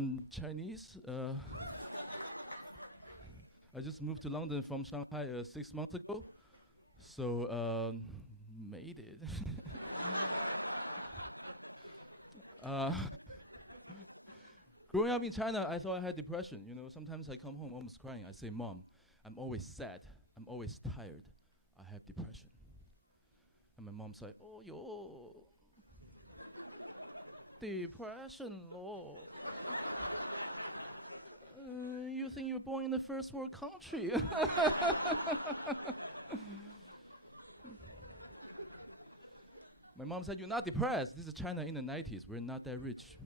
I'm Chinese. I just moved to London from Shanghai 6 months ago. So, made it. Growing up in China, I thought I had depression. You know, sometimes I come home almost crying. I say, Mom, I'm always sad. I'm always tired. I have depression. And my mom's like, oh, yo, depression, lor. You think you're born in the first world country? My mom said, you're not depressed. This is China in the 90s. We're not that rich.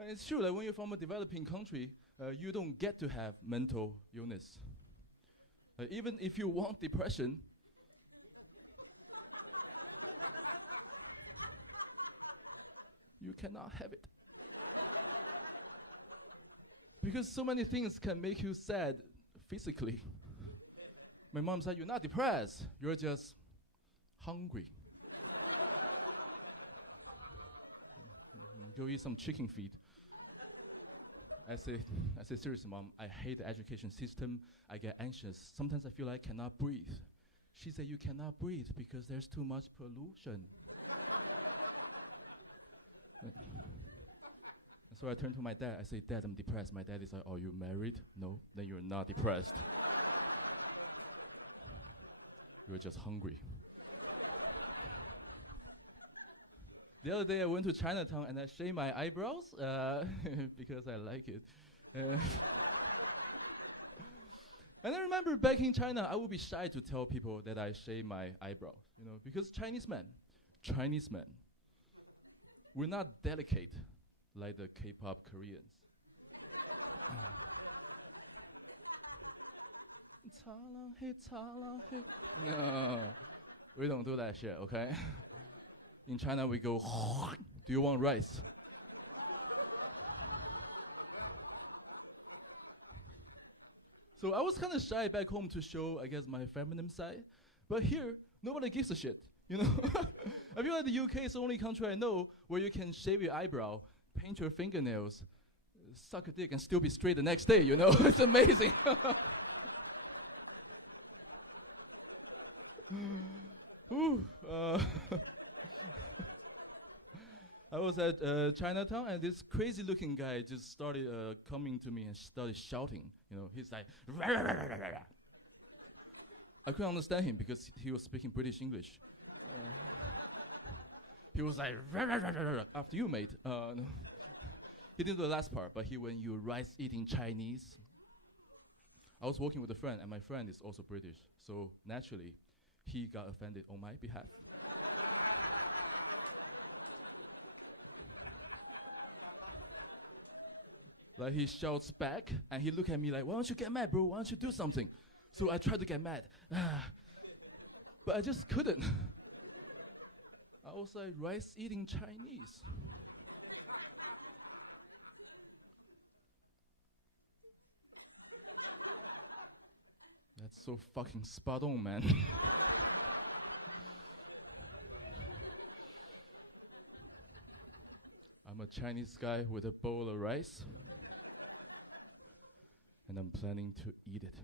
And it's true that when you're from a developing country, you don't get to have mental illness. Even if you want depression, you cannot have it. Because so many things can make you sad physically. My mom said, you're not depressed, you're just hungry. Go eat some chicken feet. I say, seriously, Mom, I hate the education system. I get anxious. Sometimes I feel like I cannot breathe. She said, you cannot breathe because there's too much pollution. And so I turned to my dad. I say, Dad, I'm depressed. My dad is like, oh, you married? No, then you're not depressed. You're just hungry. The other day I went to Chinatown and I shaved my eyebrows because I like it. And I remember back in China, I would be shy to tell people that I shave my eyebrows, you know, because Chinese men, we're not delicate like the K-pop Koreans. No, we don't do that shit, okay? In China, we go, do you want rice? So I was kind of shy back home to show, I guess, my feminine side. But here, nobody gives a shit, you know? I feel like the UK is the only country I know where you can shave your eyebrow, paint your fingernails, suck a dick, and still be straight the next day, you know? It's amazing. Ooh, I was at Chinatown, and this crazy-looking guy just started coming to me and started shouting. You know, he's like, rah, rah, rah, rah, rah, rah. I couldn't understand him because he was speaking British English. He was like, rah, rah, rah, rah, rah. After you, mate. No. He didn't do the last part, but he went, you rice-eating Chinese. I was working with a friend, and my friend is also British, so naturally, he got offended on my behalf. Like he shouts back, and he look at me like, why don't you get mad, bro? Why don't you do something? So I tried to get mad. But I just couldn't. I was like, rice-eating Chinese. That's so fucking spot on, man. I'm a Chinese guy with a bowl of rice. And I'm planning to eat it.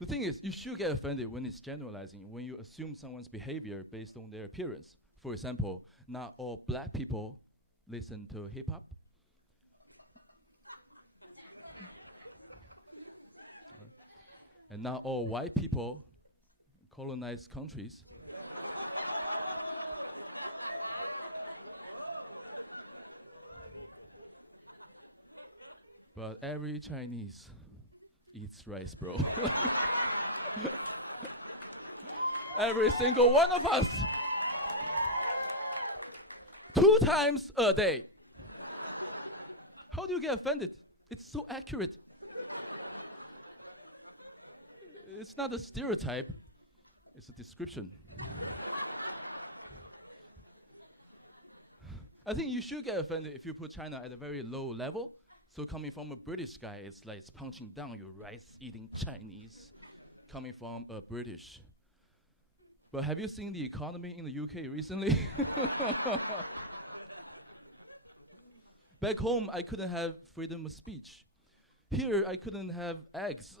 The thing is, you should get offended when it's generalizing, when you assume someone's behavior based on their appearance. For example, not all black people listen to hip-hop. And not all white people colonize countries. But every Chinese eats rice, bro. Every single one of us. 2 times a day. How do you get offended? It's so accurate. It's not a stereotype, it's a description. I think you should get offended if you put China at a very low level. So coming from a British guy, it's like it's punching down, you rice-eating Chinese. Coming from a British. But have you seen the economy in the UK recently? Back home, I couldn't have freedom of speech. Here, I couldn't have eggs.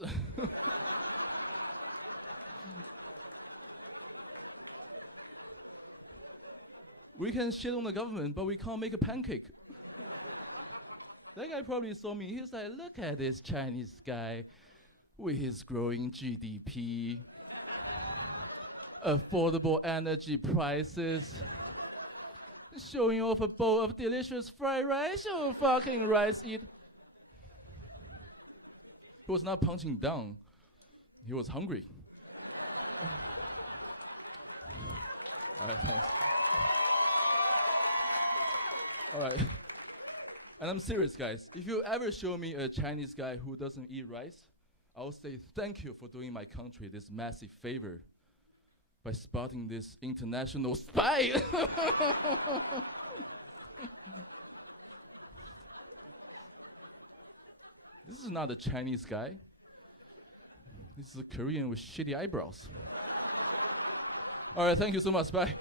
We can shit on the government, but we can't make a pancake. That guy probably saw me. He's like, look at this Chinese guy with his growing GDP, affordable energy prices, showing off a bowl of delicious fried rice. You fucking rice eat. He was not punching down. He was hungry. All right, thanks. All right. And I'm serious, guys. If you ever show me a Chinese guy who doesn't eat rice, I will say thank you for doing my country this massive favor by spotting this international spy. This is not a Chinese guy. This is a Korean with shitty eyebrows. All right, thank you so much. Bye.